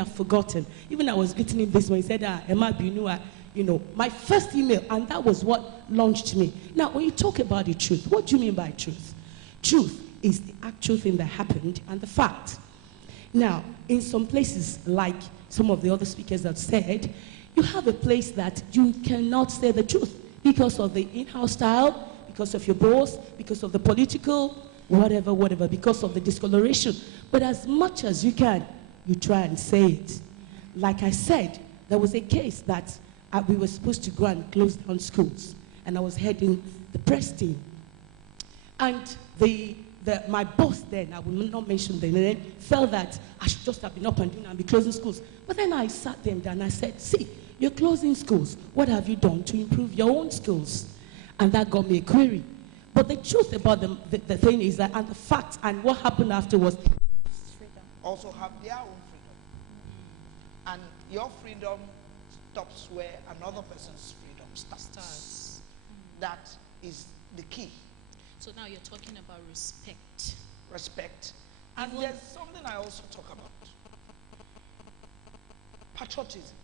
I've forgotten. Even I was greeting him this way. He said, Emma, you know, my first email, and that was what launched me. Now, when you talk about the truth, what do you mean by truth? Truth is the actual thing that happened and the fact. Now, in some places, like some of the other speakers have said, you have a place that you cannot say the truth because of the in-house style, because of your boss, because of the political, whatever, because of the discoloration. But as much as you can, you try and say it. Like I said, there was a case that we were supposed to go and close down schools, and I was heading the press team. And my boss then, I will not mention the name, felt that I should just have been up and doing and be closing schools. But then I sat them down and I said, see, you're closing schools. What have you done to improve your own schools? And that got me a query. But the truth about the thing is that, and the fact, and what happened afterwards, also have their own freedom. And your freedom stops where another person's freedom starts. That is the key. So now you're talking about respect. Respect. And there's something I also talk about. Patriotism.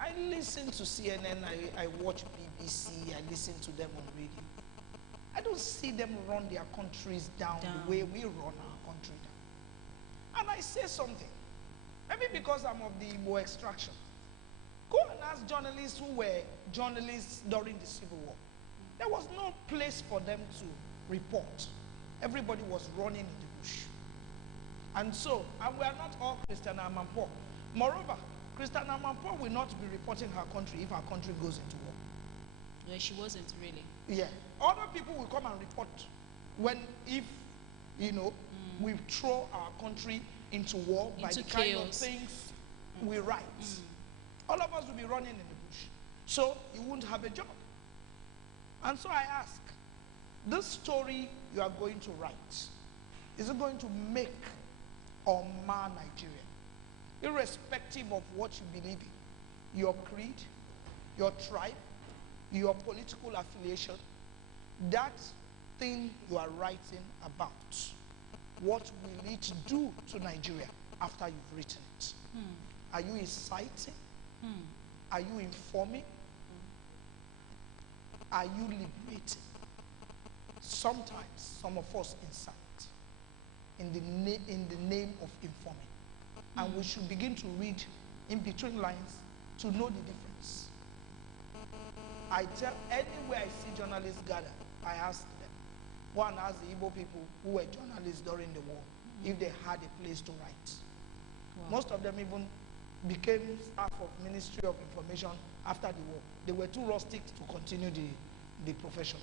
I listen to CNN, I watch BBC, I listen to them on radio. I don't see them run their countries down the way we run our country down. And I say something. Maybe because I'm of the Igbo extraction. Go and ask journalists who were journalists during the Civil War. There was no place for them to report. Everybody was running in the bush. And so, and we are not all Christiana Anyanwu. Moreover, Christiana Anyanwu will not be reporting her country if her country goes into war. No, she wasn't really. Yeah. Other people will come and report if, you know, we throw our country into war by the kind of things we write. All of us will be running in the bush. So you won't have a job. And so I ask, this story you are going to write, is it going to make or mar Nigeria? Irrespective of what you believe in, your creed, your tribe, your political affiliation, that thing you are writing about, what will it do to Nigeria after you've written it? Are you inciting? Are you informing? Are you liberating? Sometimes some of us incite in the name of informing. And we should begin to read in between lines to know the difference. I tell, anywhere I see journalists gather, I ask them. One asked the Igbo people who were journalists during the war if they had a place to write. Most of them even became staff of Ministry of Information after the war. They were too rustic to continue the profession.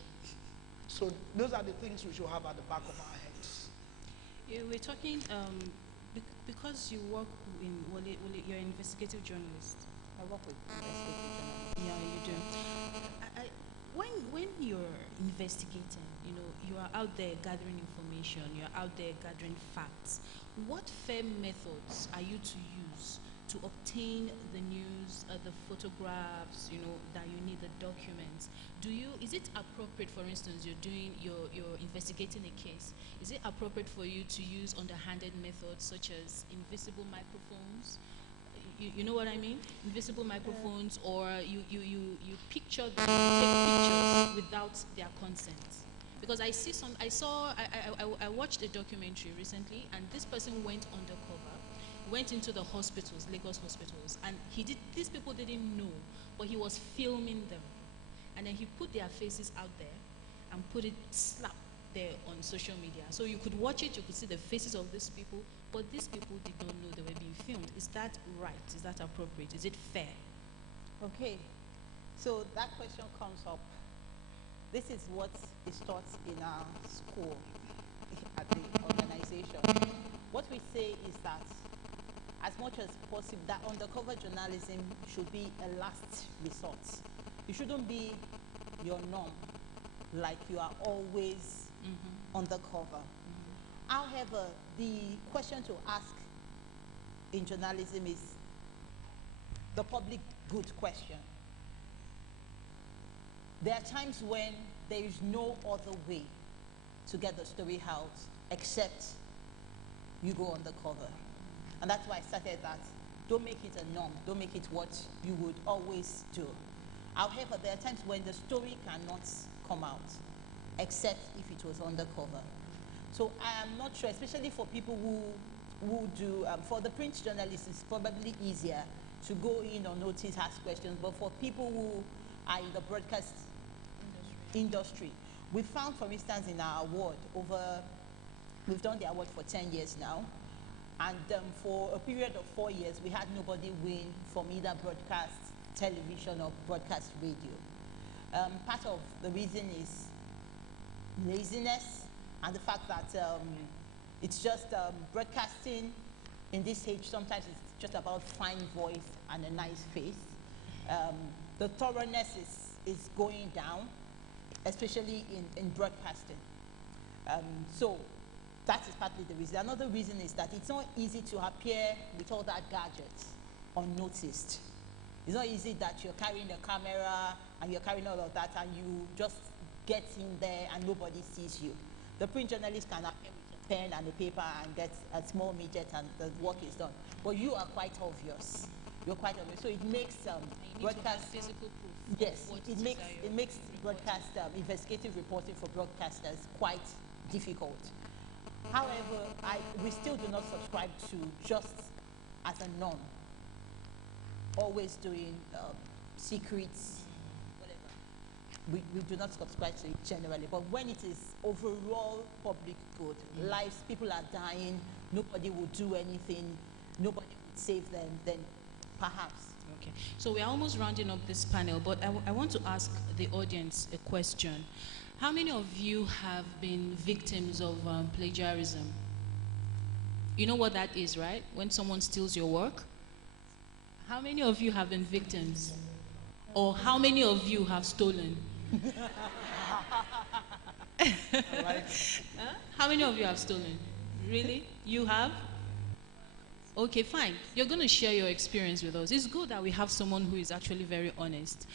So those are the things we should have at the back of our heads. Yeah, we're talking, because you work in, you're an investigative journalist. I work with investigative journalists. Yeah, you do. When you're investigating, you know, you are out there gathering information, you're out there gathering facts. What fair methods are you to use to obtain the news, the photographs, you know, that you need, the documents? Is it appropriate, for instance, you're investigating a case, is it appropriate for you to use underhanded methods such as invisible microphones? You know what I mean? Invisible microphones, or you take pictures without their consent. Because I watched a documentary recently, and this person went undercover, went into the hospitals, Lagos hospitals, and these people didn't know, but he was filming them. And then he put their faces out there and put it slap there on social media. So you could watch it, you could see the faces of these people, but these people did not know they were being filmed. Is that right? Is that appropriate? Is it fair? Okay, so that question comes up. This is what is taught in our school at the organization. What we say is that as much as possible, that undercover journalism should be a last resort. It shouldn't be your norm, like you are always undercover. However, the question to ask in journalism is the public good question. There are times when there is no other way to get the story out except you go undercover. And that's why I started that. Don't make it a norm. Don't make it what you would always do. However, there are times when the story cannot come out, except if it was undercover. So I am not sure, especially for people who do, for the print journalists, it's probably easier to go in on notice, ask questions. But for people who are in the broadcast industry, we found, for instance, in our award, we've done the award for 10 years now. And for a period of 4 years, we had nobody win from either broadcast television or broadcast radio. Part of the reason is laziness and the fact that it's just broadcasting in this age, sometimes it's just about fine voice and a nice face. The thoroughness is going down, especially in broadcasting. So that is partly the reason. Another reason is that it's not easy to appear with all that gadgets unnoticed. It's not easy that you're carrying a camera and you're carrying all of that and you just get in there and nobody sees you. The print journalist can appear with a pen and a paper and get a small midget and the work is done. But you are quite obvious. You're quite obvious. So it makes broadcast physical proof. Yes, it makes broadcast investigative reporting for broadcasters quite difficult. However, we still do not subscribe to just as a norm, always doing secrets, whatever. We do not subscribe to it generally, but when it is overall public good, lives, people are dying, nobody will do anything, nobody would save them, then perhaps. Okay, so we are almost rounding up this panel, but I want to ask the audience a question. How many of you have been victims of plagiarism? You know what that is, right? When someone steals your work? How many of you have been victims? Or how many of you have stolen? How many of you have stolen? Really? You have? Okay, fine. You're going to share your experience with us. It's good that we have someone who is actually very honest.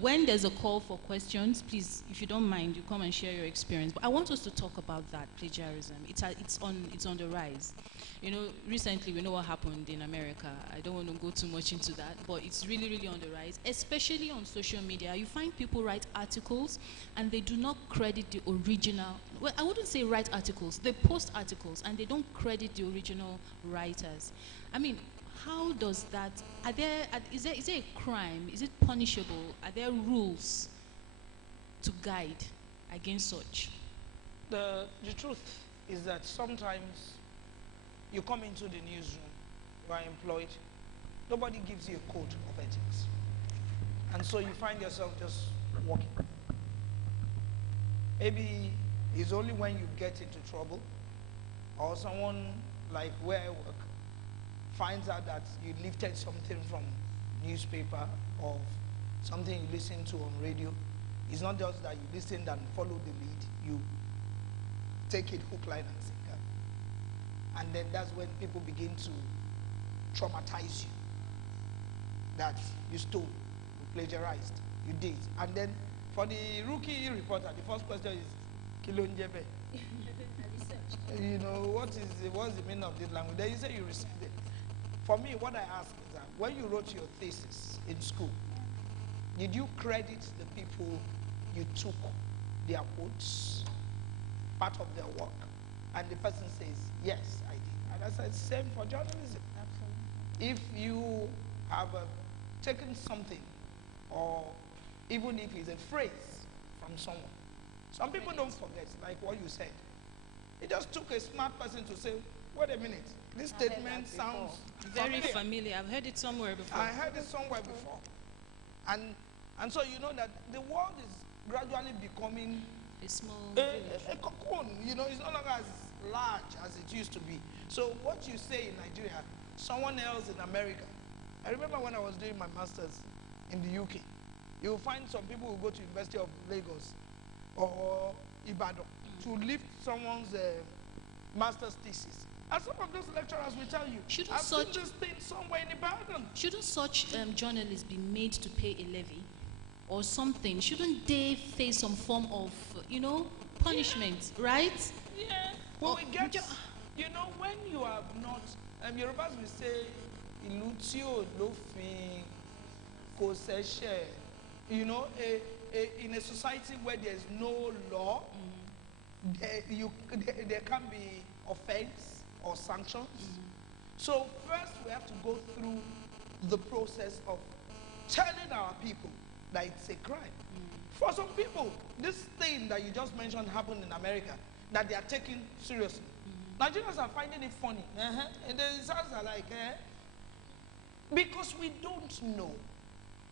When there's a call for questions, please, if you don't mind, you come and share your experience. But I want us to talk about that, plagiarism. It's on the rise. You know, recently we know what happened in America. I don't want to go too much into that, but it's really, really on the rise, especially on social media. You find people write articles and they do not credit the original. Well, I wouldn't say write articles. They post articles and they don't credit the original writers. I mean, how does that, is there a crime? Is it punishable? Are there rules to guide against such? The truth is that sometimes you come into the newsroom, you are employed, nobody gives you a code of ethics. And so you find yourself just walking. Maybe it's only when you get into trouble, or someone like where I work finds out that you lifted something from newspaper or something you listen to on radio. It's not just that you listen and follow the lead, you take it hook, line, and sinker. And then that's when people begin to traumatize you. That you stole, you plagiarized, you did. And then for the rookie reporter, the first question is, Kilo njebe. You know, what's the meaning of this language? Then you say you received it. For me, what I ask is that when you wrote your thesis in school, did you credit the people you took their quotes, part of their work? And the person says, yes, I did. And I said, same for journalism. Absolutely. If you have taken something, or even if it's a phrase from someone, some people don't forget, like what you said. It just took a smart person to say, wait a minute, this statement sounds very familiar. I've heard it somewhere before. I heard it somewhere before. And so you know that the world is gradually becoming a small a cocoon. You know, it's no longer as large as it used to be. So what you say in Nigeria, someone else in America. I remember when I was doing my master's in the UK, you'll find some people who go to University of Lagos or Ibadan to lift someone's master's thesis. And some of those lecturers will tell you, I've seen this thing somewhere in Ibadan. Shouldn't such journalists be made to pay a levy or something? Shouldn't they face some form of, punishment, right? Yeah. Well, we get, you know, when you have not Yorubas will say, "Ìlú tí ò lófin kò ṣẹ̀ṣẹ̀." You know, in a society where there is no law, there can be offense or sanctions. So first we have to go through the process of telling our people that it's a crime. For some people, this thing that you just mentioned happened in America, that they are taking seriously. Nigerians are finding it funny. And the sounds are like, because we don't know.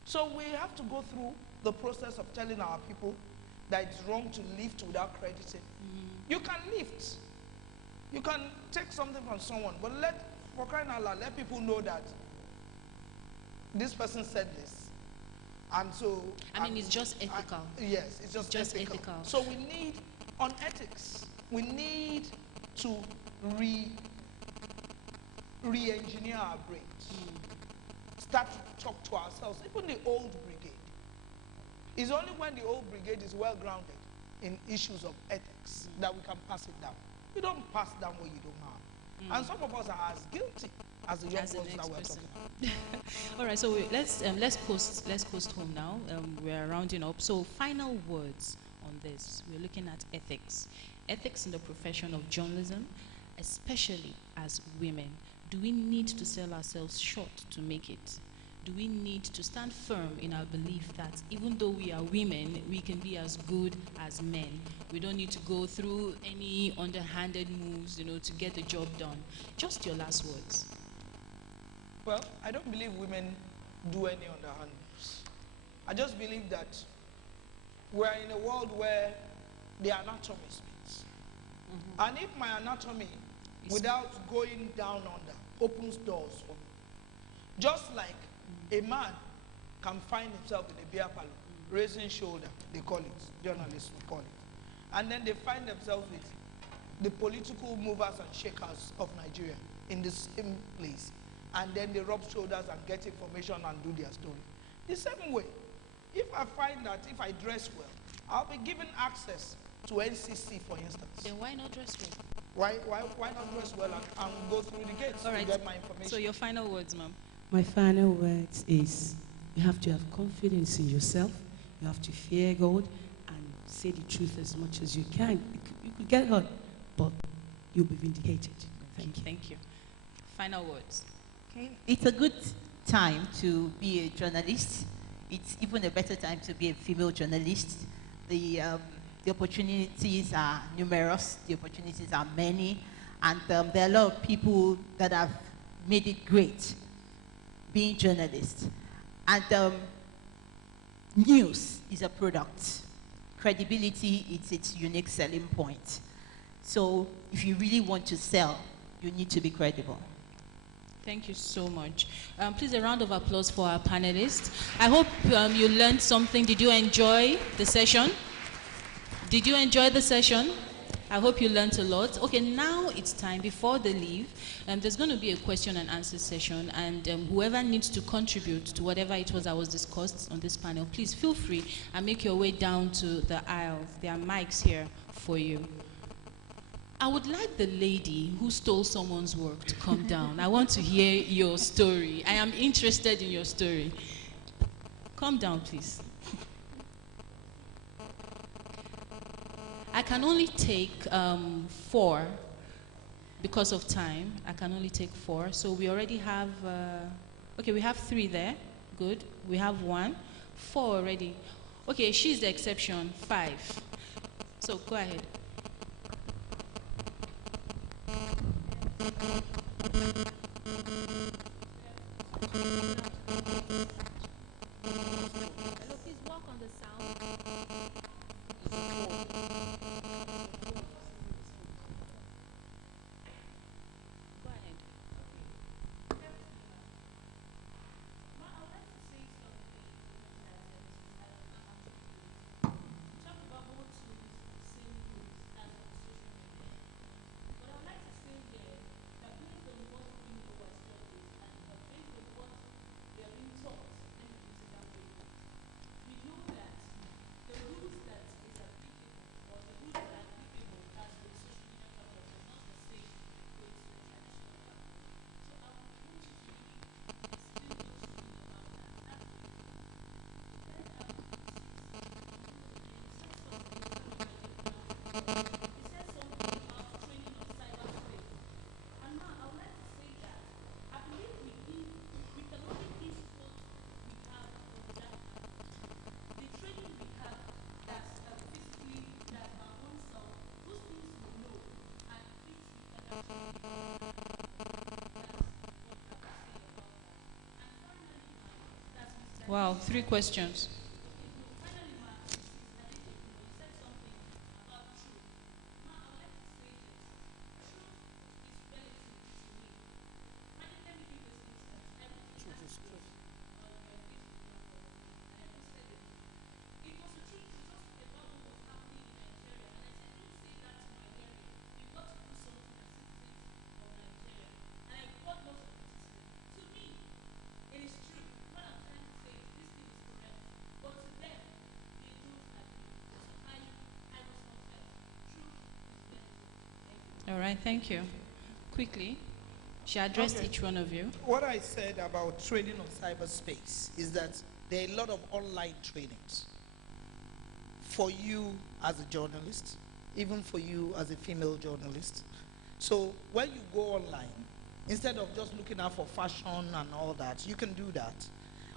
So we have to go through the process of telling our people that it's wrong to lift without crediting. You can lift. You can take something from someone, but for crying out loud, let people know that this person said this. And so... I mean, it's just ethical. Yes, it's just ethical. So we need, on ethics, we need to re-engineer our brains. Start to talk to ourselves. Even the old brigade. It's only when the old brigade is well grounded in issues of ethics that we can pass it down. You don't pass down what you don't have. And some of us are as guilty as the young ones that we're talking about. All right, so let's post home now. We're rounding up. So final words on this. We're looking at ethics. Ethics in the profession of journalism, especially as women. Do we need to sell ourselves short to make it? Do we need to stand firm in our belief that even though we are women, we can be as good as men? We don't need to go through any underhanded moves, to get the job done. Just your last words. Well, I don't believe women do any underhand moves. I just believe that we're in a world where the anatomy speaks. And if my anatomy, without going down under, opens doors for me, just like a man can find himself in a beer parlor, raising shoulder, they call it, journalists will call it. And then they find themselves with the political movers and shakers of Nigeria in the same place. And then they rub shoulders and get information and do their story. The same way, if I find that if I dress well, I'll be given access to NCC, for instance. Then why not dress well? Why not dress well and go through the gates to get my information? So your final words, ma'am. My final words is you have to have confidence in yourself. You have to fear God and say the truth as much as you can. You could get hurt, but you'll be vindicated. Thank you. Thank you. Final words. Okay. It's a good time to be a journalist. It's even a better time to be a female journalist. The opportunities are numerous. The opportunities are many. And there are a lot of people that have made it great being journalists. And news is a product. Credibility is its unique selling point. So if you really want to sell, you need to be credible. Thank you so much. Please, a round of applause for our panelists. I hope you learned something. Did you enjoy the session? Did you enjoy the session? I hope you learned a lot. Okay, now it's time, before they leave, there's going to be a question and answer session, and whoever needs to contribute to whatever it was that was discussed on this panel, please feel free and make your way down to the aisle. There are mics here for you. I would like the lady who stole someone's work to come down. I want to hear your story. I am interested in your story. Come down, please. I can only take 4 because of time. I can only take 4. So we already have, okay, we have 3 there. Good. We have 1. 4 already. Okay, she's the exception. 5. So go ahead. Hello, please walk on the sound. Go ahead. Wow, 3 questions. All right, thank you. Quickly, she addressed each one of you. What I said about trading on cyberspace is that there are a lot of online trainings for you as a journalist, even for you as a female journalist. So when you go online, instead of just looking out for fashion and all that, you can do that.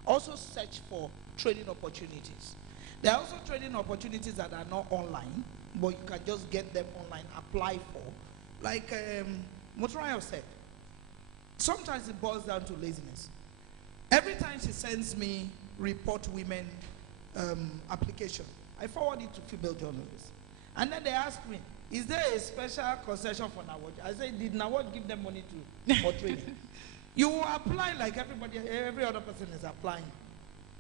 Also search for training opportunities. There are also training opportunities that are not online, but you can just get them online, apply for. Like Motoraya said, sometimes it boils down to laziness. Every time she sends me report women application, I forward it to female journalists. And then they ask me, is there a special concession for NAWAJ? I say, did NAWAJ give them money for training? You will apply like everybody, every other person is applying.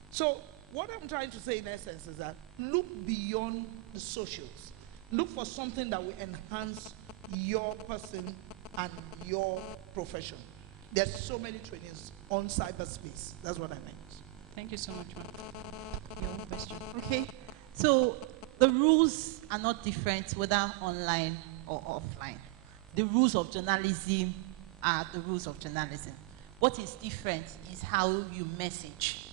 So what I'm trying to say in essence is that look beyond the socials. Look for something that will enhance your person and your profession. There's so many trainings on cyberspace. That's what I meant. Thank you so much, ma'am. Your own question. Okay, so the rules are not different whether online or offline. The rules of journalism are the rules of journalism. What is different is how you message.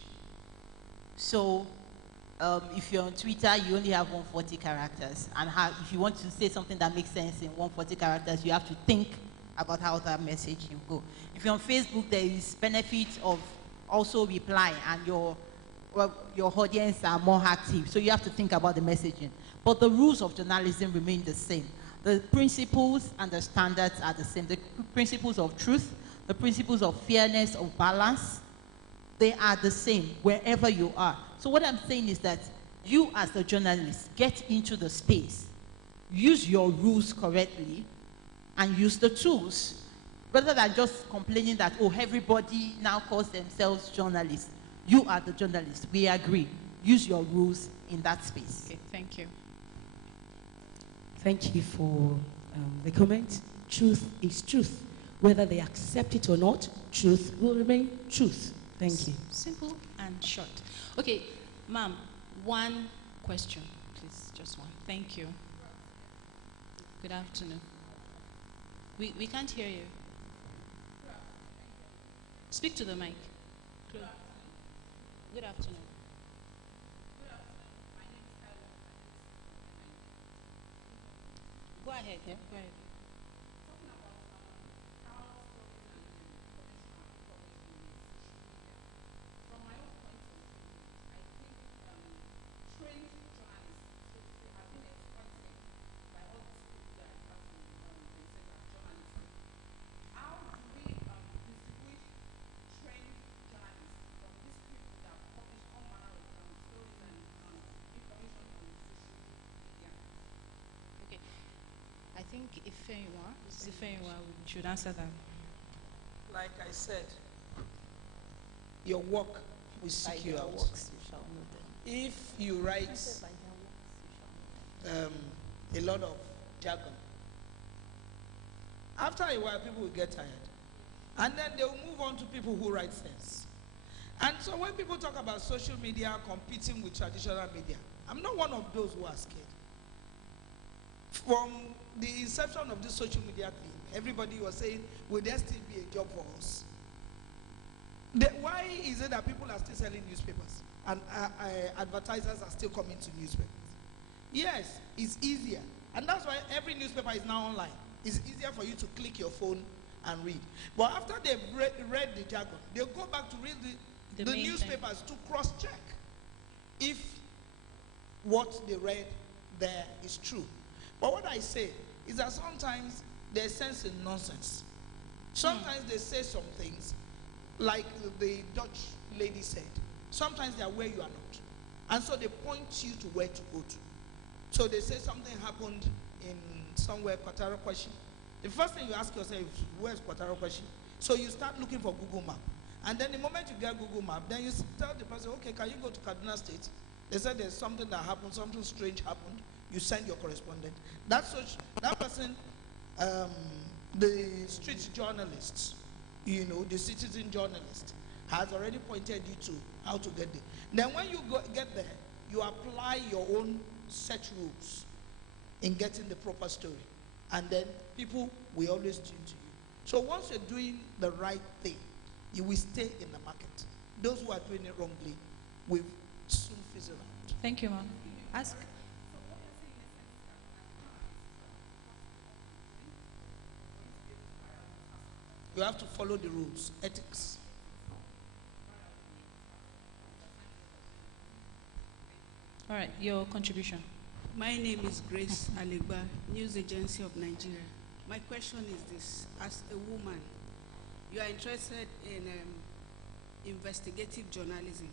So if you're on Twitter, you only have 140 characters. And if you want to say something that makes sense in 140 characters, you have to think about how that message will go. If you're on Facebook, there is benefit of also reply, and your audience are more active. So you have to think about the messaging. But the rules of journalism remain the same. The principles and the standards are the same. The principles of truth, the principles of fairness, of balance, they are the same wherever you are. So what I'm saying is that you as the journalist, get into the space, use your rules correctly, and use the tools, rather than just complaining that, oh, everybody now calls themselves journalists. You are the journalist. We agree. Use your rules in that space. Okay, thank you. Thank you for the comment. Truth is truth. Whether they accept it or not, truth will remain truth. Thank you. Simple and short. Okay, ma'am, one question, please, just one. Thank you. Good afternoon. We can't hear you. Speak to the mic. Good afternoon. Go ahead. Yeah, go ahead. I think Ifeanyiwa should answer that. Like I said, your work will seek you out. If you write a lot of jargon, after a while people will get tired. And then they will move on to people who write sense. And so when people talk about social media competing with traditional media, I'm not one of those who are scared. From the inception of this social media thing, everybody was saying, will there still be a job for us? Why is it that people are still selling newspapers and advertisers are still coming to newspapers? Yes, it's easier, And that's why every newspaper is now online. It's easier for you to click your phone and read. But after they've read the jargon, they'll go back to read the newspapers to cross-check if what they read there is true. But what I say is that sometimes there's sense in nonsense. Sometimes they say some things, like the Dutch lady said. Sometimes they are where you are not. And so they point you to where to go to. So they say something happened in somewhere, Kwatarakwashi. The first thing you ask yourself is, where's Kwatarakwashi? So you start looking for Google Map. And then the moment you get Google Map, then you tell the person, okay, can you go to Kaduna State? They said there's something that happened, something strange happened. You send your correspondent. That person, the street journalists, you know, the citizen journalist, has already pointed you to how to get there. Then when you get there, you apply your own set rules in getting the proper story. And then people will always tune to you. So once you're doing the right thing, you will stay in the market. Those who are doing it wrongly will soon fizzle out. Thank you, ma'am. Ask. You have to follow the rules, ethics. All right, your contribution. My name is Grace Alegba, News Agency of Nigeria. My question is this: as a woman, you are interested in investigative journalism,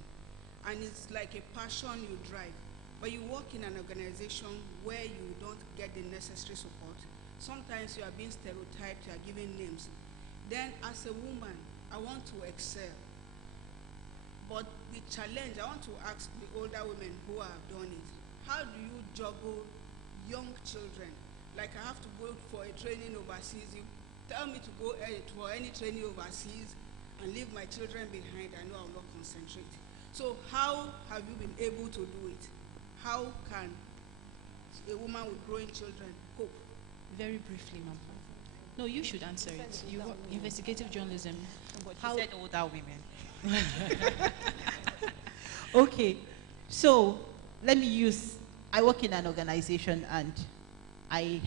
and it's like a passion you drive, but you work in an organization where you don't get the necessary support. Sometimes you are being stereotyped, you are given names. Then as a woman, I want to excel. But the challenge, I want to ask the older women who have done it, how do you juggle young children? Like I have to go for a training overseas. You tell me to go for any training overseas and leave my children behind. I know I will not concentrate. So how have you been able to do it? How can a woman with growing children cope? Very briefly, ma'am. No, you should answer it. You investigative journalism. How said older women. Okay, so let me use, I work in an organization and I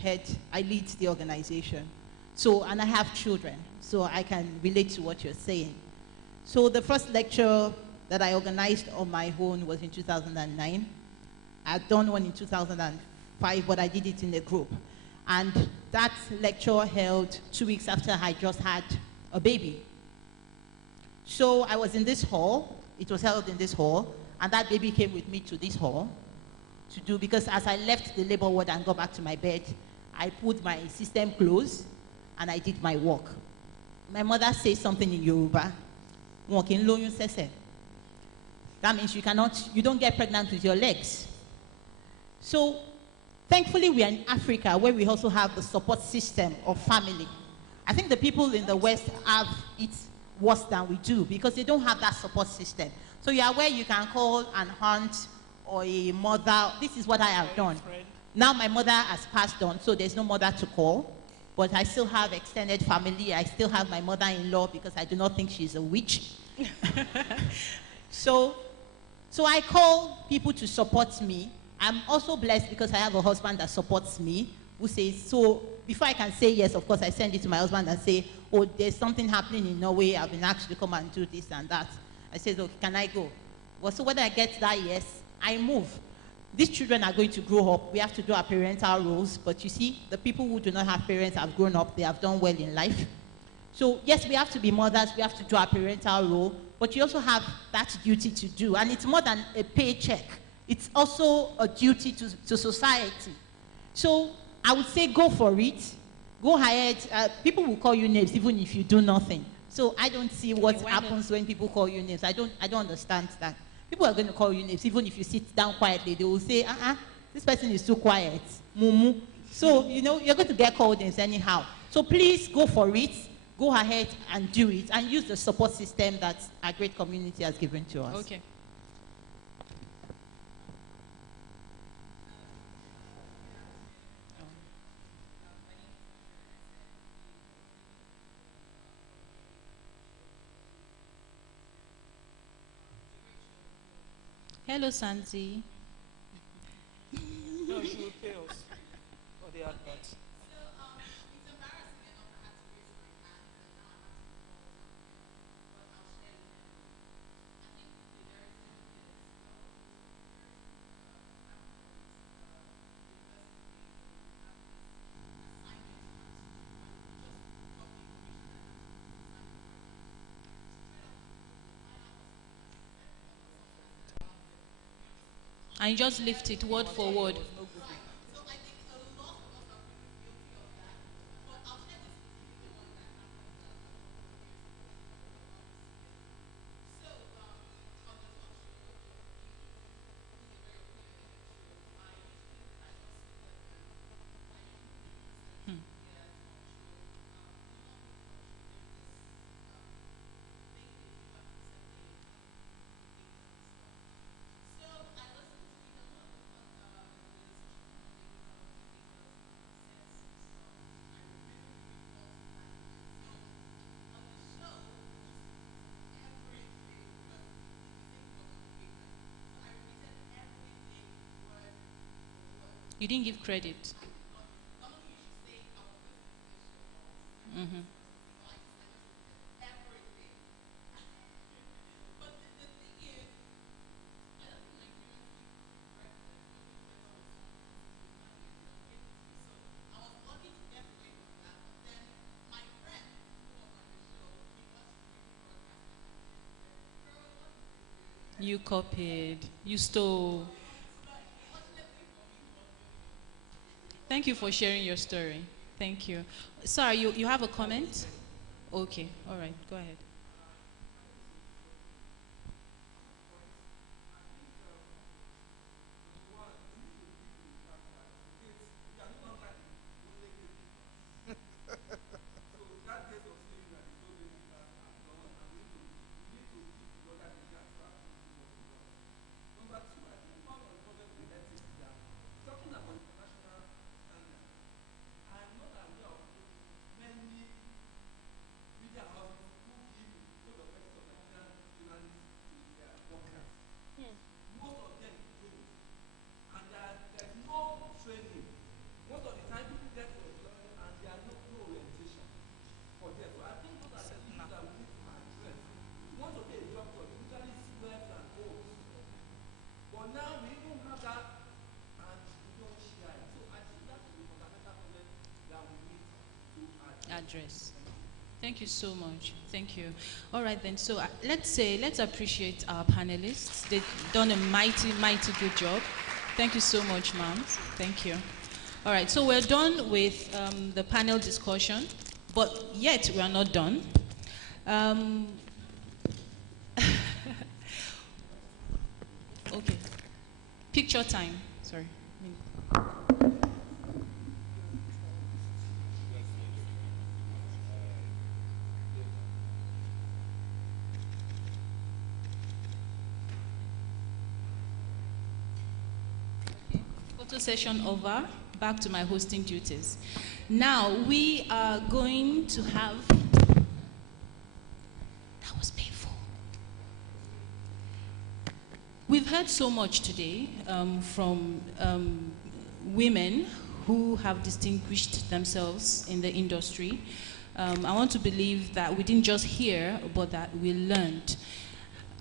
lead the organization. So, and I have children, so I can relate to what you're saying. So the first lecture that I organized on my own was in 2009. I'd done one in 2005, but I did it in a group. And that lecture held 2 weeks after I just had a baby. So I was in this hall, it was held in this hall, and that baby came with me to this hall to do, because as I left the labor ward and got back to my bed, I put my system closed and I did my work. My mother says something in Yoruba. That means you don't get pregnant with your legs. So thankfully we are in Africa, where we also have the support system of family. I think the people in the West have it worse than we do, because they don't have that support system. So you are where you can call an aunt or a mother. This is what I have done. Now my mother has passed on, so there's no mother to call. But I still have extended family. I still have my mother-in-law, because I do not think she's a witch. So I call people to support me. I'm also blessed because I have a husband that supports me, who says, so before I can say yes, of course, I send it to my husband and say, oh, there's something happening in Norway. I've been asked to come and do this and that. I say, okay, can I go? Well, so when I get that yes, I move. These children are going to grow up. We have to do our parental roles. But you see, the people who do not have parents have grown up. They have done well in life. So yes, we have to be mothers. We have to do our parental role. But you also have that duty to do. And it's more than a paycheck. It's also a duty to society. So I would say go for it. Go ahead. People will call you names even if you do nothing. So I don't see what happens when people call you names. I don't understand that. People are going to call you names even if you sit down quietly. They will say, this person is too quiet. Mumu. So, you're going to get called names anyhow. So please go for it. Go ahead and do it. And use the support system that our great community has given to us. Okay. Hello, Santi. No, she will pay us. for the advert. And you just lift it word for word. You didn't give credit. Mm-hmm. You copied, you stole. Thank you for sharing your story. Thank you. Sorry, you have a comment? Okay, all right, go ahead. Address. Thank you so much. Thank you. All right then. So let's appreciate our panelists. They've done a mighty good job. Thank you so much, ma'am. Thank you. All right. So we're done with the panel discussion, but yet we are not done. Okay. Picture time. Sorry. Session over. Back to my hosting duties. Now we are going to have. That was painful. We've heard so much today from women who have distinguished themselves in the industry. I want to believe that we didn't just hear, but that we learned.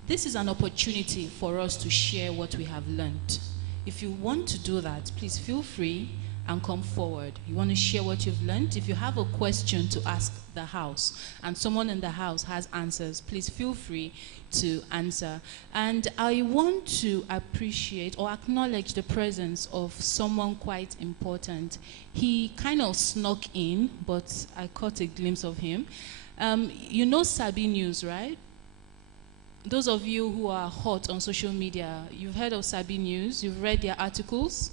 This is an opportunity for us to share what we have learned. If you want to do that, please feel free and come forward. You want to share what you've learned? If you have a question to ask the house and someone in the house has answers, please feel free to answer. And I want to appreciate or acknowledge the presence of someone quite important. He kind of snuck in, but I caught a glimpse of him. You know Sabi News, right? Those of you who are hot on social media, you've heard of Sabi News, you've read their articles.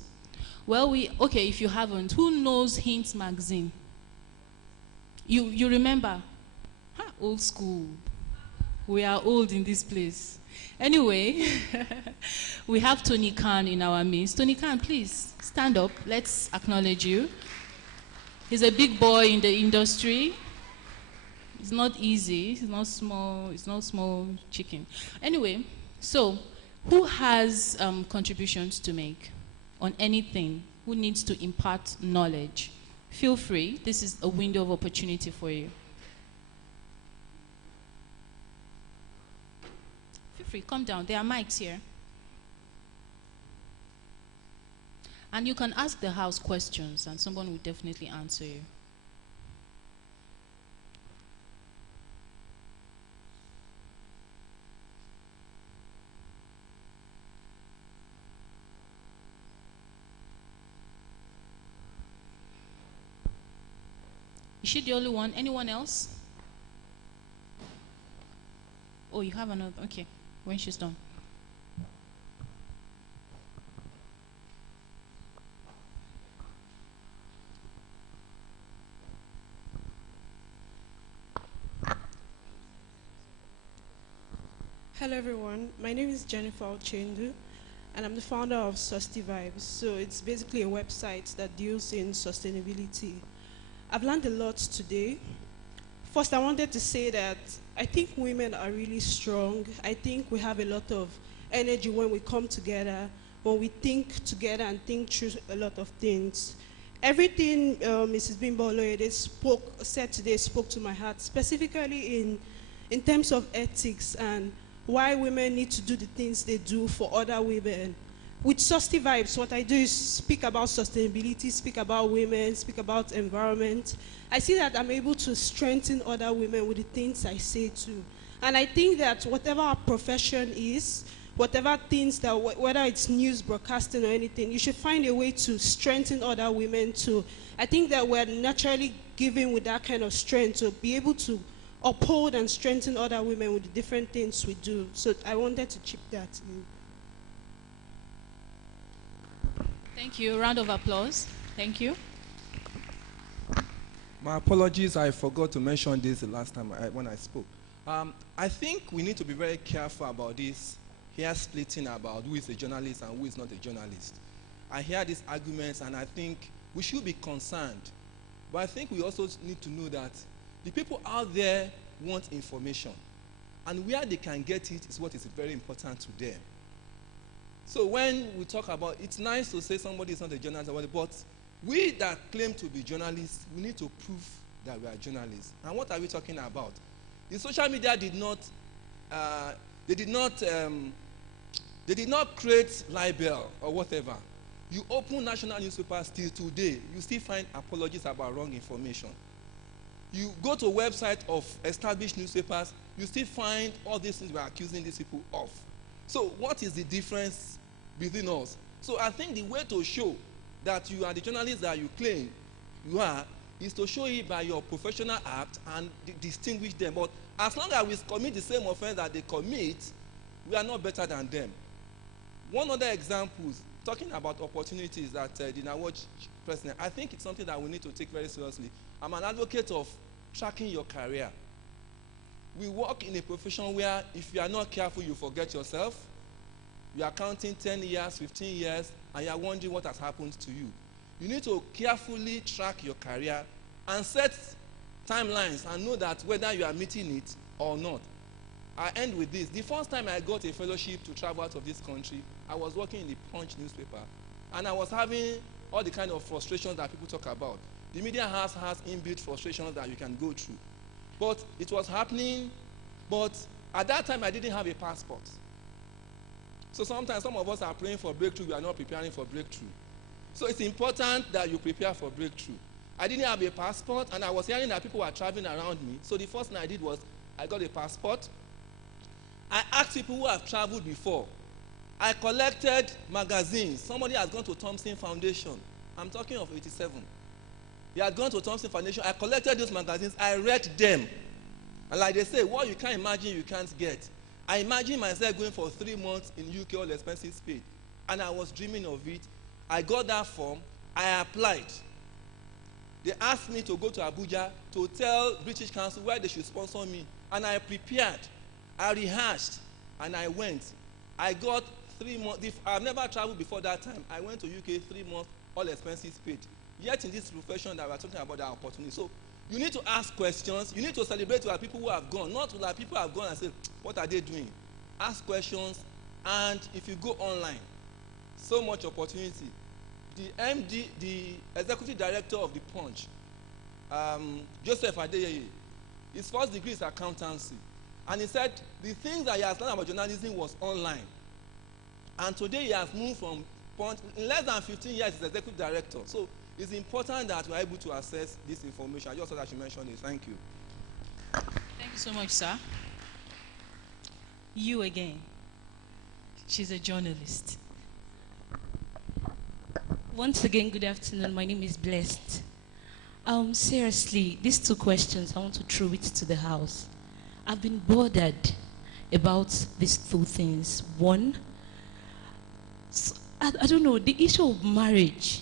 Well, okay, if you haven't, who knows Hints magazine? You remember? Old school. We are old in this place. Anyway, we have Tony Khan in our midst. Tony Khan, please stand up. Let's acknowledge you. He's a big boy in the industry. It's not easy. It's not small. It's not small chicken. Anyway, so who has contributions to make on anything who needs to impart knowledge, feel free. This is a window of opportunity for you. Feel free, come down. There are mics here. And you can ask the house questions and someone will definitely answer you. Is she the only one? Anyone else? Oh, you have another. Okay, when she's done. Hello everyone, my name is Jennifer Ochendu and I'm the founder of Sustivibes. So it's basically a website that deals in sustainability. I've learned a lot today. First, I wanted to say that I think women are really strong. I think we have a lot of energy when we come together, when we think together and think through a lot of things. Everything Mrs. Bimbo Oloyede said today spoke to my heart, specifically in terms of ethics and why women need to do the things they do for other women. With Sustivibes, what I do is speak about sustainability, speak about women, speak about environment. I see that I'm able to strengthen other women with the things I say too. And I think that whatever our profession is, whatever things that, whether it's news, broadcasting or anything, you should find a way to strengthen other women too. I think that we're naturally given with that kind of strength to be able to uphold and strengthen other women with the different things we do. So I wanted to chip that in. Thank you. Round of applause. Thank you. My apologies, I forgot to mention this the last time when I spoke. I think we need to be very careful about this hair splitting about who is a journalist and who is not a journalist. I hear these arguments and I think we should be concerned. But I think we also need to know that the people out there want information. And where they can get it is what is very important to them. So when we talk about, it's nice to say somebody is not a journalist, but we that claim to be journalists, we need to prove that we are journalists. And what are we talking about? The social media did not create libel or whatever. You open national newspapers till today, you still find apologies about wrong information. You go to a website of established newspapers, you still find all these things we are accusing these people of. So what is the difference between us? So I think the way to show that you are the journalist that you claim you are is to show it by your professional act and distinguish them. But as long as we commit the same offense that they commit, we are not better than them. One other example, talking about opportunities that the WIJ president, I think it's something that we need to take very seriously. I'm an advocate of tracking your career. We work in a profession where if you are not careful, you forget yourself. You are counting 10 years, 15 years, and you are wondering what has happened to you. You need to carefully track your career and set timelines and know that whether you are meeting it or not. I end with this. The first time I got a fellowship to travel out of this country, I was working in the Punch newspaper, and I was having all the kind of frustrations that people talk about. The media has inbuilt frustrations that you can go through. But it was happening, but at that time I didn't have a passport. So sometimes some of us are praying for breakthrough, we are not preparing for breakthrough. So it's important that you prepare for breakthrough. I didn't have a passport, and I was hearing that people were traveling around me. So the first thing I did was I got a passport. I asked people who have traveled before. I collected magazines. Somebody has gone to Thomson Foundation. I'm talking of 87. He had gone to Thomson Foundation. I collected those magazines. I read them. And like they say, what you can't imagine, you can't get. I imagined myself going for 3 months in UK, all expenses paid. And I was dreaming of it. I got that form. I applied. They asked me to go to Abuja to tell British Council where they should sponsor me. And I prepared. I rehearsed. And I went. I got 3 months. I've never traveled before that time. I went to UK 3 months, all expenses paid. Yet in this profession that we're talking about, the opportunity. So you need to ask questions. You need to celebrate with people who have gone, not with people who have gone and say, what are they doing? Ask questions. And if you go online, so much opportunity. the MD, the executive director of the Punch, Joseph Adeyeye, his first degree is accountancy. And he said the things that he has learned about journalism was online. And today he has moved from Punch, in less than 15 years, he's executive director. So it's important that we are able to access this information. I just thought I should mention it. Thank you. Thank you so much, sir. You again. She's a journalist. Once again, good afternoon. My name is Blessed. Seriously, these two questions, I want to throw it to the house. I've been bothered about these two things. One, I don't know, the issue of marriage,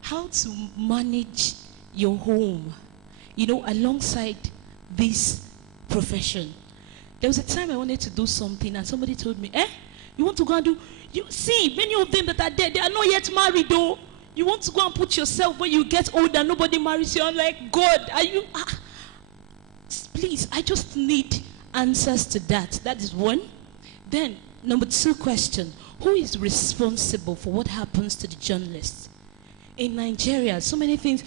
how to manage your home, you know, alongside this profession. There was a time I wanted to do something and somebody told me, you want to go and do, you see, many of them that are there, they are not yet married though. You want to go and put yourself when you get older, nobody marries you. I'm like, God, are you, please, I just need answers to that. That is one. Then, number two question, who is responsible for what happens to the journalists? In Nigeria, so many things.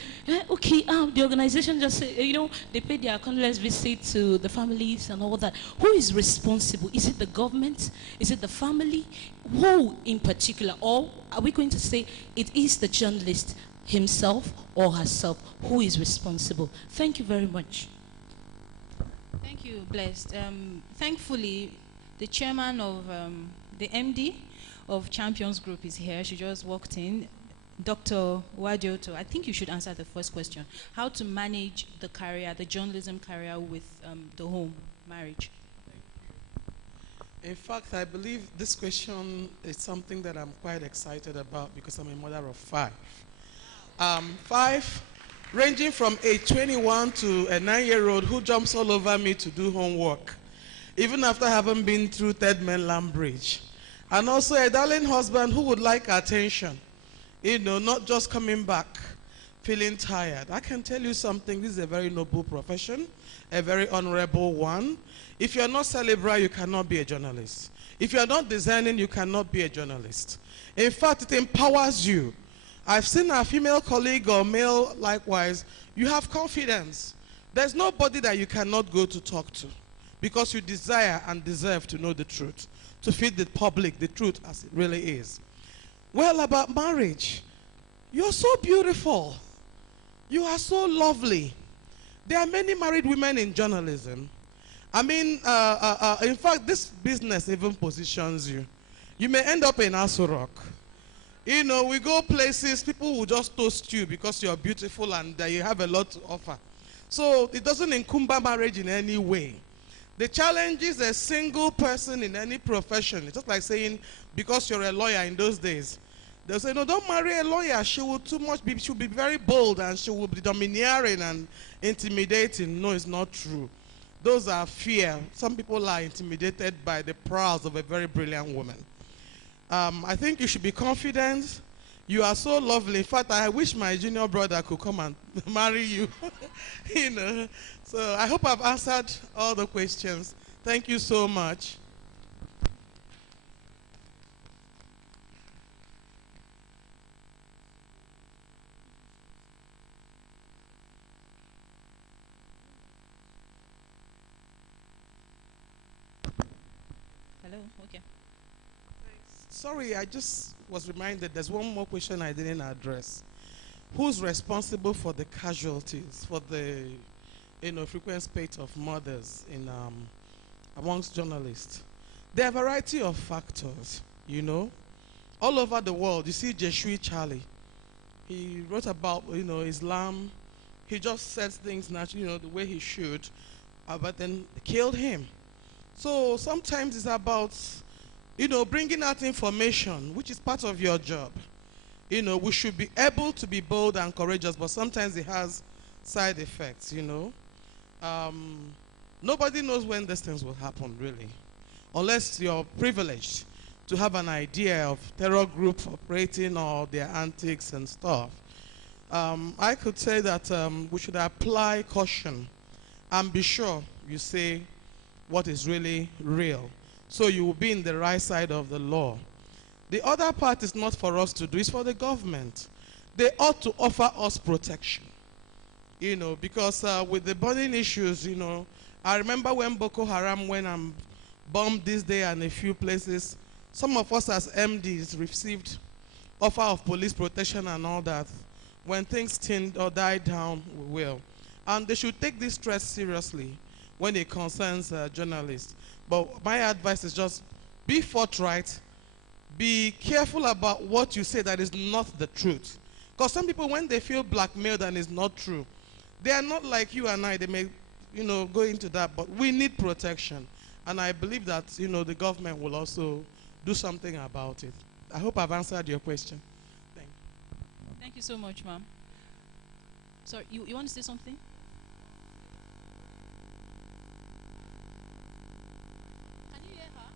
Okay, the organization just, you know, they pay their condolence visit to the families and all that. Who is responsible? Is it the government? Is it the family? Who in particular? Or are we going to say it is the journalist himself or herself? Who is responsible? Thank you very much. Thank you, Blessed. Thankfully, the chairman of the MD of Champions Group is here. She just walked in. Dr. Wadioto, I think you should answer the first question. How to manage the career, the journalism career with the home, marriage? In fact, I believe this question is something that I'm quite excited about because I'm a mother of five. Five, ranging from a 21 to a 9-year-old who jumps all over me to do homework, even after having been through Third Mainland Bridge. And also a darling husband who would like attention, you know, not just coming back feeling tired. I can tell you something, this is a very noble profession, a very honorable one. If you're not cerebral, you cannot be a journalist. If you're not designing, you cannot be a journalist. In fact, it empowers you. I've seen a female colleague or male likewise, you have confidence. There's nobody that you cannot go to talk to because you desire and deserve to know the truth, to feed the public the truth as it really is. Well, about marriage, you're so beautiful. You are so lovely. There are many married women in journalism. I mean, in fact, this business even positions you. You may end up in Aso Rock. You know, we go places, people will just toast you because you're beautiful and you have a lot to offer. So it doesn't encumber marriage in any way. The challenge is a single person in any profession. It's just like saying, because you're a lawyer in those days, they'll say, no, don't marry a lawyer. She will she'll be very bold and she will be domineering and intimidating. No, it's not true. Those are fear. Some people are intimidated by the prowess of a very brilliant woman. I think you should be confident. You are so lovely. In fact, I wish my junior brother could come and marry you. You know. So I hope I've answered all the questions. Thank you so much. Hello, okay. Sorry, I just was reminded there's one more question I didn't address. Who's responsible for the casualties, for the frequent spate of murders in amongst journalists? There are a variety of factors, you know. All over the world, you see Jeshui Charlie. He wrote about, Islam. He just said things naturally, the way he should, but then killed him. So sometimes it's about, bringing out information, which is part of your job. We should be able to be bold and courageous, but sometimes it has side effects, Nobody knows when these things will happen, really, unless you're privileged to have an idea of terror groups operating or their antics and stuff. I could say that we should apply caution and be sure you say what is really real, so you will be in the right side of the law. The other part is not for us to do, it's for the government. they ought to offer us protection. You know, because with the burning issues, you know, I remember when Boko Haram went and bombed this day and a few places, some of us as MDs received offer of police protection and all that. When things thinned or died down, we will. And they should take this threat seriously when it concerns journalists. But my advice is just be forthright, be careful about what you say that is not the truth. Because some people, when they feel blackmailed and it's not true, they are not like you and I. They may, you know, go into that, but we need protection. And I believe that, you know, the government will also do something about it. I hope I've answered your question. Thank you. Thank you so much, ma'am. Sorry, you want to say something? Can you hear her?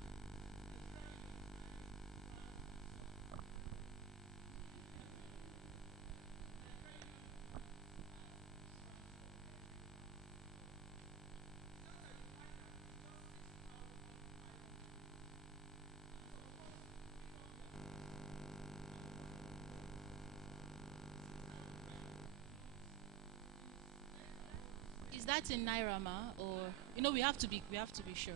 Is that in Naira, ma? Or, you know, we have to be sure.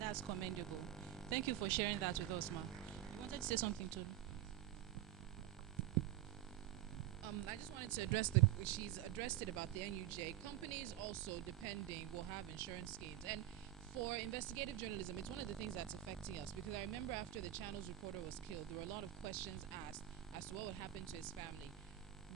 That's commendable. Thank you for sharing that with us, ma. You wanted to say something, Tolu? I just wanted to address she's addressed it about the NUJ. Companies also, depending, will have insurance schemes. And for investigative journalism, it's one of the things that's affecting us, because I remember after the Channels reporter was killed, there were a lot of questions asked as to what would happen to his family.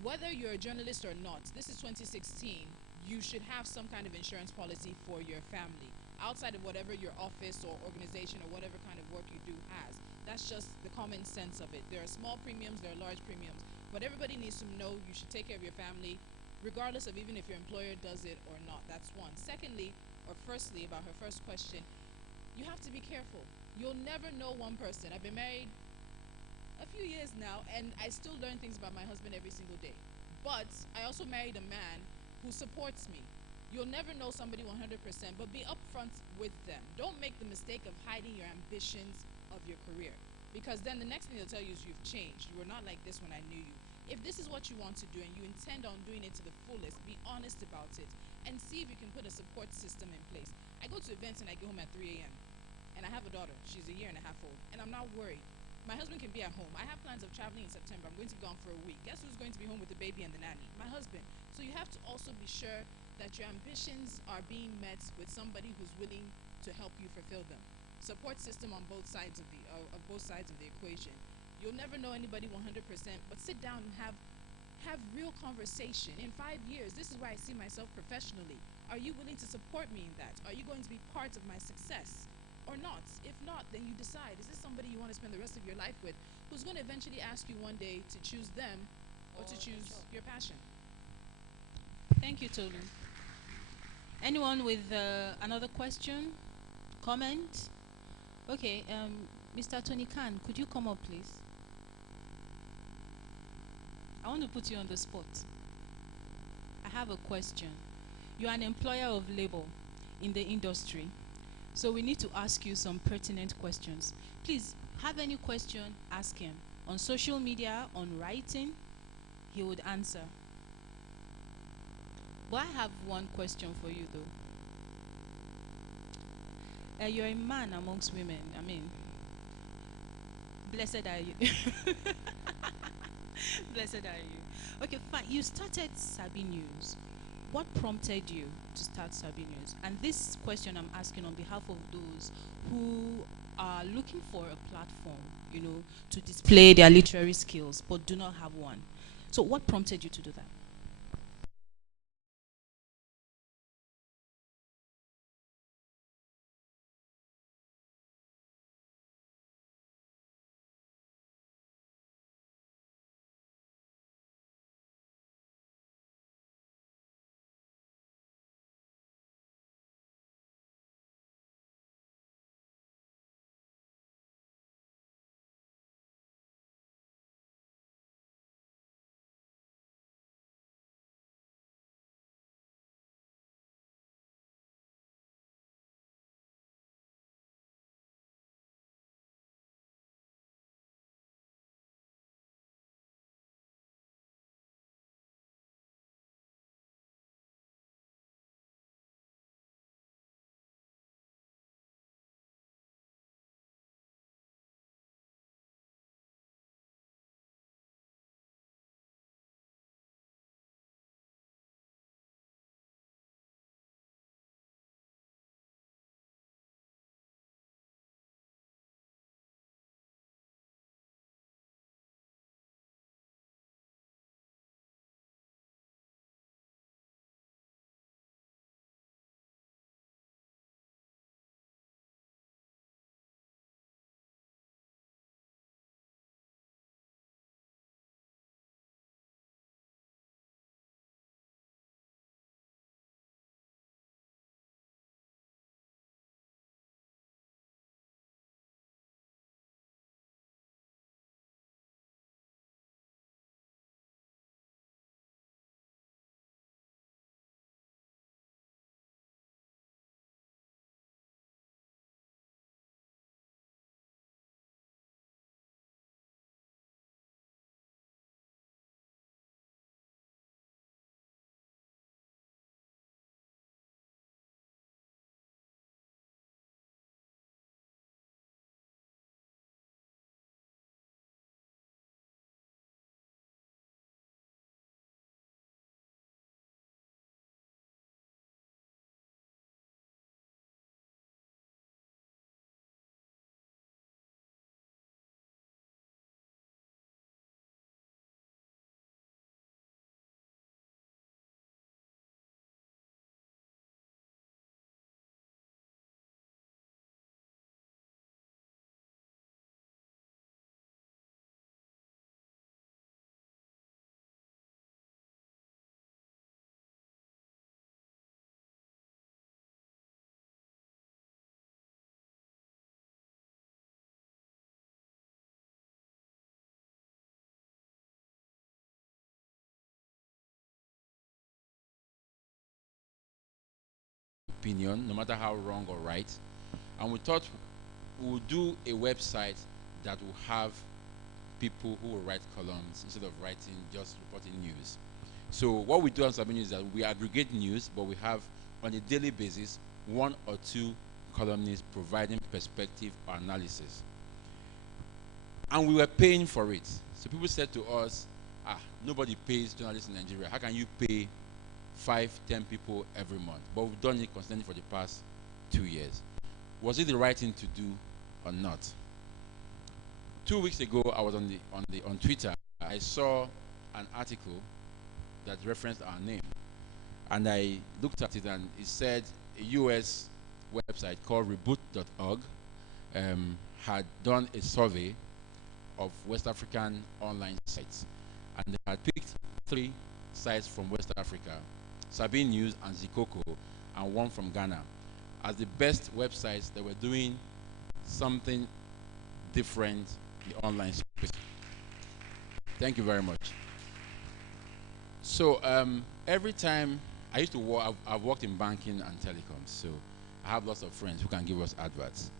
Whether you're a journalist or not, this is 2016, you should have some kind of insurance policy for your family, outside of whatever your office or organization or whatever kind of work you do has. That's just the common sense of it. There are small premiums, there are large premiums, but everybody needs to know you should take care of your family, regardless of even if your employer does it or not. That's one. Secondly, or firstly, about her first question, you have to be careful. You'll never know one person. I've been married a few years now, and I still learn things about my husband every single day. But I also married a man who supports me. You'll never know somebody 100%, but be upfront with them. Don't make the mistake of hiding your ambitions of your career, because then the next thing they'll tell you is you've changed. You were not like this when I knew you. If this is what you want to do and you intend on doing it to the fullest, be honest about it and see if you can put a support system in place. I go to events and I get home at 3 a.m. and I have a daughter. She's a year and a half old, and I'm not worried. My husband can be at home. I have plans of traveling in September. I'm going to be gone for a week. Guess who's going to be home with the baby and the nanny? My husband. So you have to also be sure that your ambitions are being met with somebody who's willing to help you fulfill them. Support system on both sides of the equation. You'll never know anybody 100%, but sit down and have real conversation. In 5 years, this is where I see myself professionally. Are you willing to support me in that? Are you going to be part of my success or not? If not, then you decide, is this somebody you want to spend the rest of your life with, who's going to eventually ask you one day to choose them or to choose your passion? Thank you, Tolu. Anyone with another question, comment? Okay, Mr. Tony Khan, could you come up, please? I want to put you on the spot. I have a question. You are an employer of labor in the industry, so we need to ask you some pertinent questions. Please, have any question, ask him. On social media, on writing, he would answer. But I have one question for you, though. You're a man amongst women. I mean, blessed are you. Blessed are you. Okay, fine. You started Sabi News. What prompted you to start Sabi News? And this question I'm asking on behalf of those who are looking for a platform, you know, to display their literary skills, but do not have one. So what prompted you to do that? Opinion, no matter how wrong or right. And we thought we would do a website that will have people who will write columns instead of writing just reporting news. So what we do on Sabine is that we aggregate news, but we have on a daily basis 1 or 2 columnists providing perspective or analysis. And we were paying for it. So people said to us, nobody pays journalists in Nigeria. How can you pay 5, 10 people every month? But we've done it constantly for the past 2 years. Was it the right thing to do or not? 2 weeks ago, I was on Twitter. I saw an article that referenced our name, and I looked at it, and it said a U.S. website called Reboot.org had done a survey of West African online sites, and they had picked 3 sites from West Africa, Sabine News and Zikoko, and 1 from Ghana, as the best websites that were doing something different in the online space. Thank you very much. So every time I used to work, I've worked in banking and telecoms, so I have lots of friends who can give us adverts.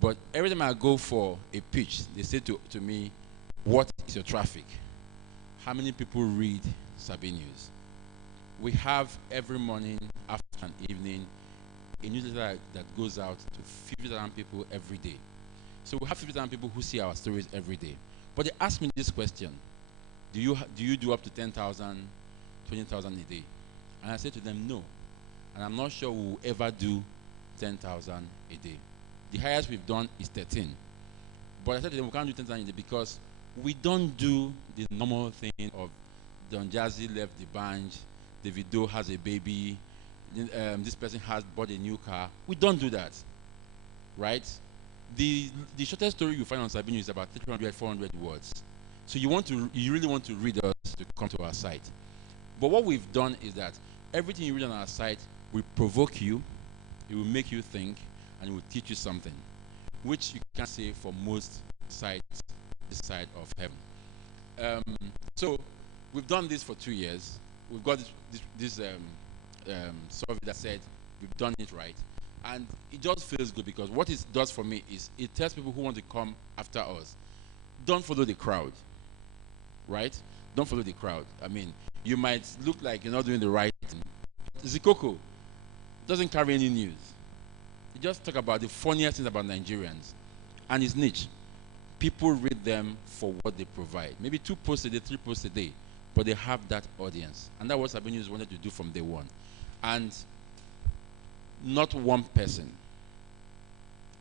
But every time I go for a pitch, they say to me, what is your traffic? How many people read Sabine News? We have every morning, afternoon, and evening a newsletter that goes out to 50,000 people every day. So we have 50,000 people who see our stories every day. But they ask me this question: do you do up to 10,000, 20,000 a day? And I say to them, no. And I'm not sure we will ever do 10,000 a day. The highest we've done is 13. But I said to them, we can't do 10,000 because we don't do the normal thing of Don Jazzy left the band, Davido has a baby, this person has bought a new car. We don't do that, right? The shortest story you find on Sabino is about 300, 400 words. So you really want to read us to come to our site. But what we've done is that everything you read on our site will provoke you, it will make you think, and it will teach you something, which you can't say for most sites this side of heaven. So we've done this for 2 years. We've got this survey that said we've done it right. And it just feels good because what it does for me is it tells people who want to come after us, don't follow the crowd, right? Don't follow the crowd. I mean, you might look like you're not doing the right thing. Zikoko doesn't carry any news. He just talk about the funniest things about Nigerians and his niche. People read them for what they provide. Maybe 2 posts a day, 3 posts a day, but they have that audience. And that's what Sabine News wanted to do from day one. And not one person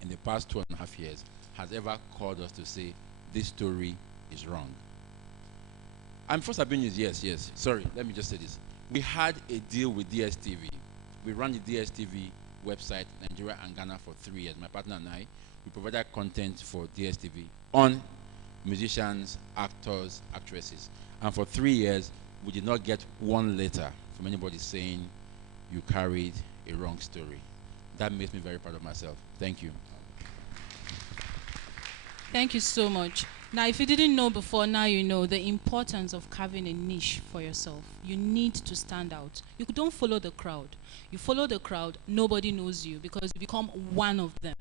in the past 2.5 years has ever called us to say this story is wrong. I'm for Sabine News, yes. Sorry, let me just say this. We had a deal with DSTV. We ran the DSTV website, Nigeria and Ghana, for 3 years. My partner and I, we provided content for DSTV on musicians, actors, actresses. And for 3 years, we did not get one letter from anybody saying you carried a wrong story. That makes me very proud of myself. Thank you. Thank you so much. Now, if you didn't know before, now you know the importance of carving a niche for yourself. You need to stand out. You don't follow the crowd. You follow the crowd, nobody knows you because you become one of them.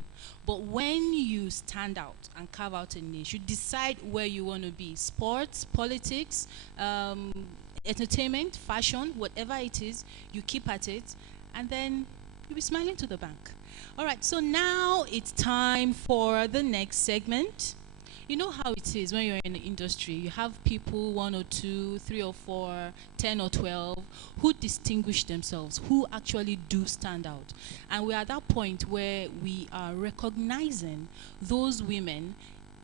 But when you stand out and carve out a niche, you decide where you want to be. Sports, politics, entertainment, fashion, whatever it is, you keep at it, and then you'll be smiling to the bank. All right, so now it's time for the next segment. You know how it is when you're in the industry. You have people, 1 or 2, 3 or 4, 10 or 12, who distinguish themselves, who actually do stand out. And we're at that point where we are recognizing those women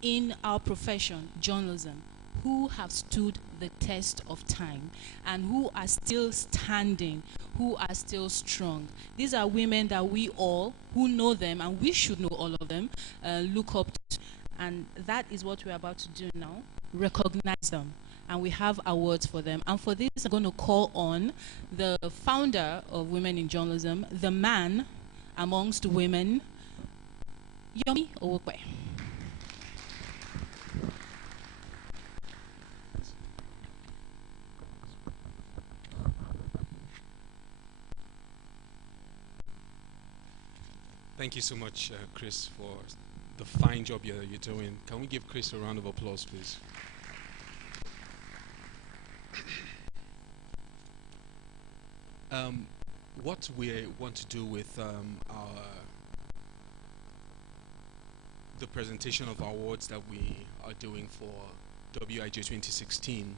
in our profession, journalism, who have stood the test of time and who are still standing, who are still strong. These are women that we all, who know them, and we should know all of them, look up to. And that is what we're about to do now, recognize them. And we have awards for them. And for this, I'm going to call on the founder of Women in Journalism, the man amongst women, Yomi Owope. Thank you so much, Chris, for the fine job you're doing. Can we give Chris a round of applause, please? What we want to do with the presentation of awards that we are doing for WIJ 2016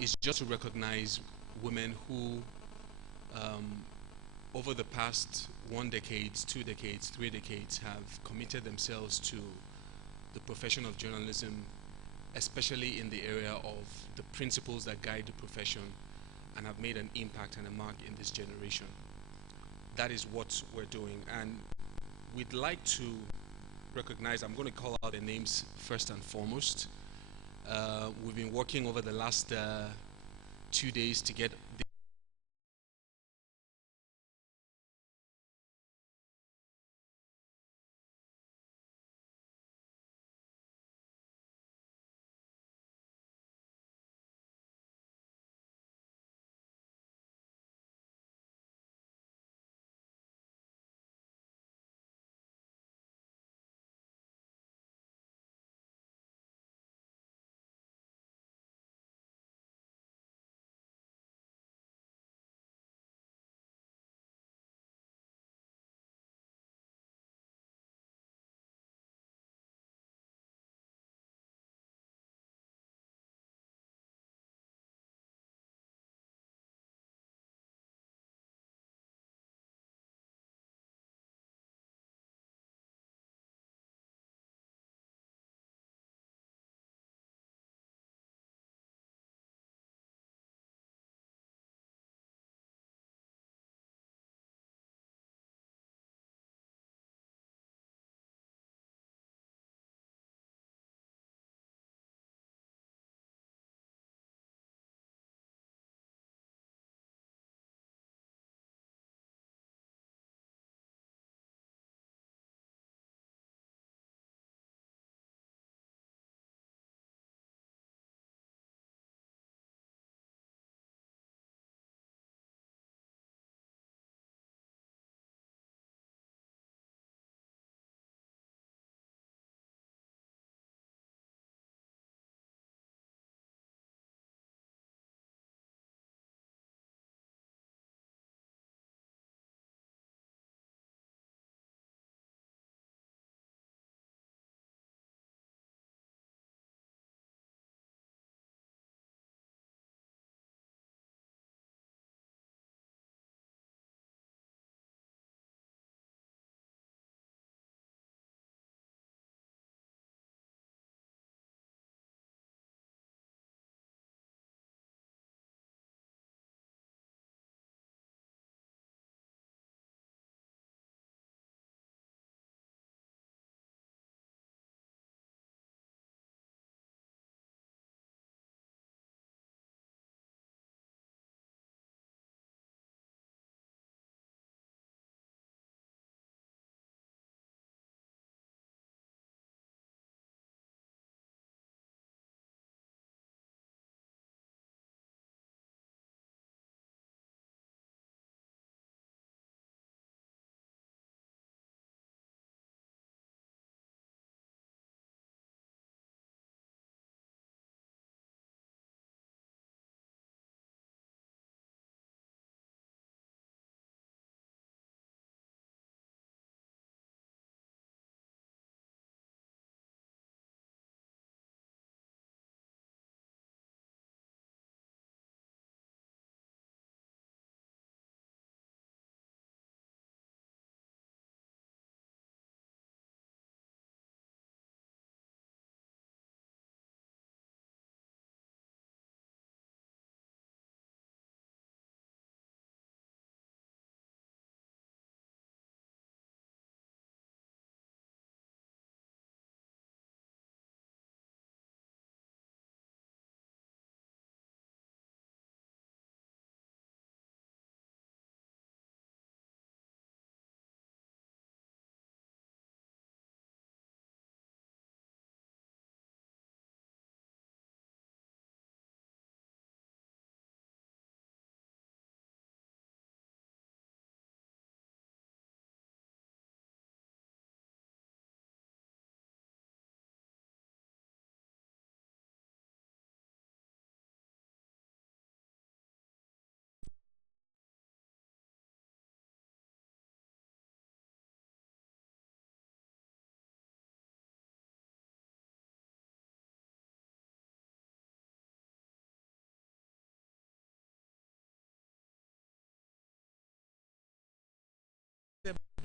is just to recognize women who over the past 1 decade, 2 decades, 3 decades have committed themselves to the profession of journalism, especially in the area of the principles that guide the profession, and have made an impact and a mark in this generation. That is what we're doing, and we'd like to recognize, I'm going to call out their names first and foremost. We've been working over the last 2 days to get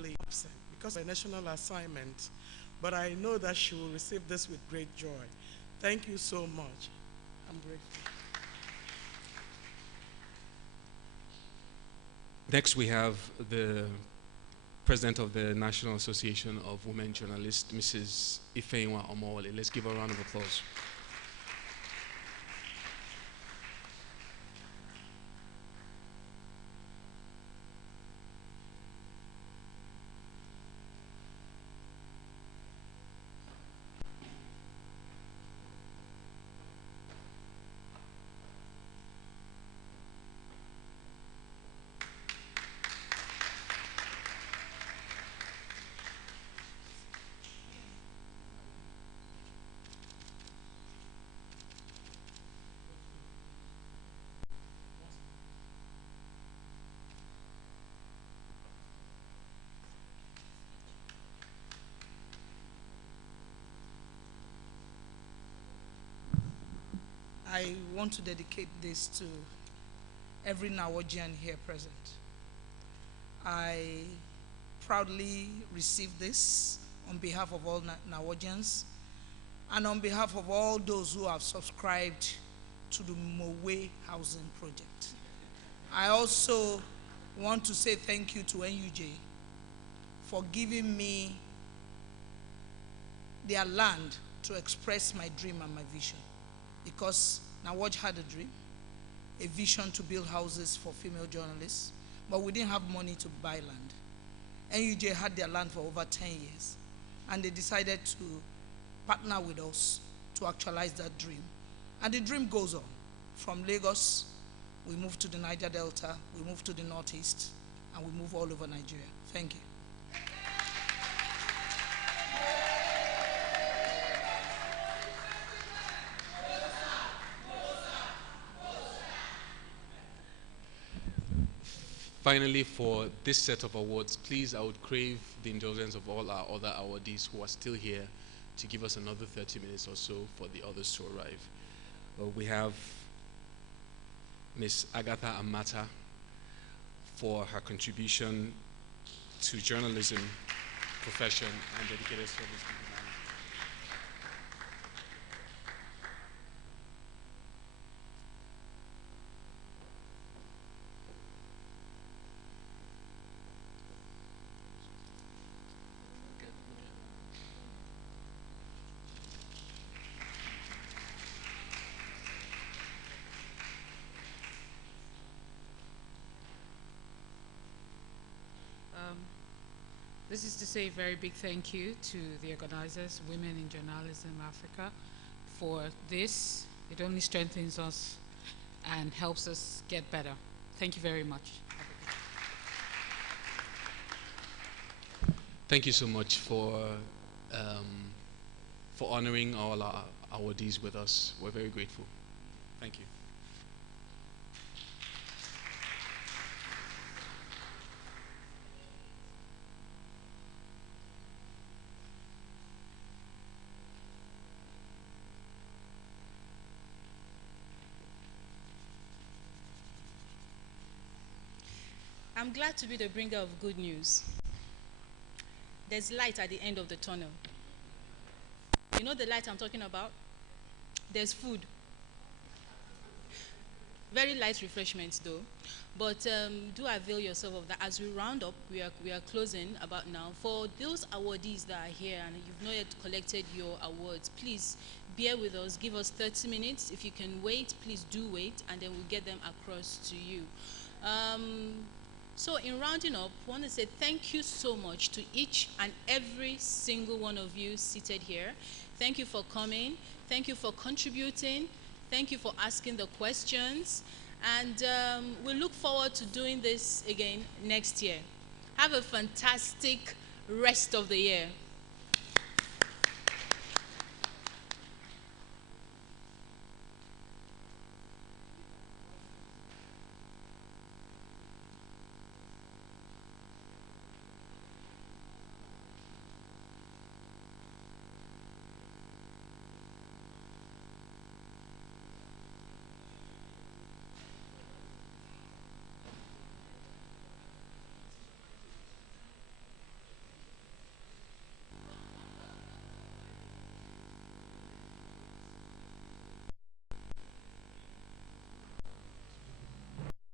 probably absent because of a national assignment, but I know that she will receive this with great joy. Thank you so much. I'm grateful. Next, we have the President of the National Association of Women Journalists, Mrs. Ifeanyi Omowole. Let's give her a round of applause. I want to dedicate this to every Nawajian here present. I proudly receive this on behalf of all Nawajians and on behalf of all those who have subscribed to the Mowe Housing Project. I also want to say thank you to NUJ for giving me their land to express my dream and my vision. Because Nawaj had a dream, a vision to build houses for female journalists, but we didn't have money to buy land. NUJ had their land for over 10 years, and they decided to partner with us to actualize that dream. And the dream goes on. From Lagos, we move to the Niger Delta, we move to the Northeast, and we move all over Nigeria. Thank you. Finally, for this set of awards, please, I would crave the indulgence of all our other awardees who are still here to give us another 30 minutes or so for the others to arrive. We have Ms. Agatha Amata for her contribution to journalism profession and dedicated service to humanity. This is to say a very big thank you to the organizers, Women in Journalism Africa, for this. It only strengthens us and helps us get better. Thank you very much. Thank you so much for honoring all our awardees with us. We're very grateful. Thank you. I'm glad to be the bringer of good news. There's light at the end of the tunnel. You know the light I'm talking about? There's food. Very light refreshments though. But do avail yourself of that. As we round up, we are closing about now. For those awardees that are here and you've not yet collected your awards, please bear with us. Give us 30 minutes. If you can wait, please do wait, and then we'll get them across to you. So in rounding up, I want to say thank you so much to each and every single one of you seated here. Thank you for coming. Thank you for contributing. Thank you for asking the questions. And we look forward to doing this again next year. Have a fantastic rest of the year.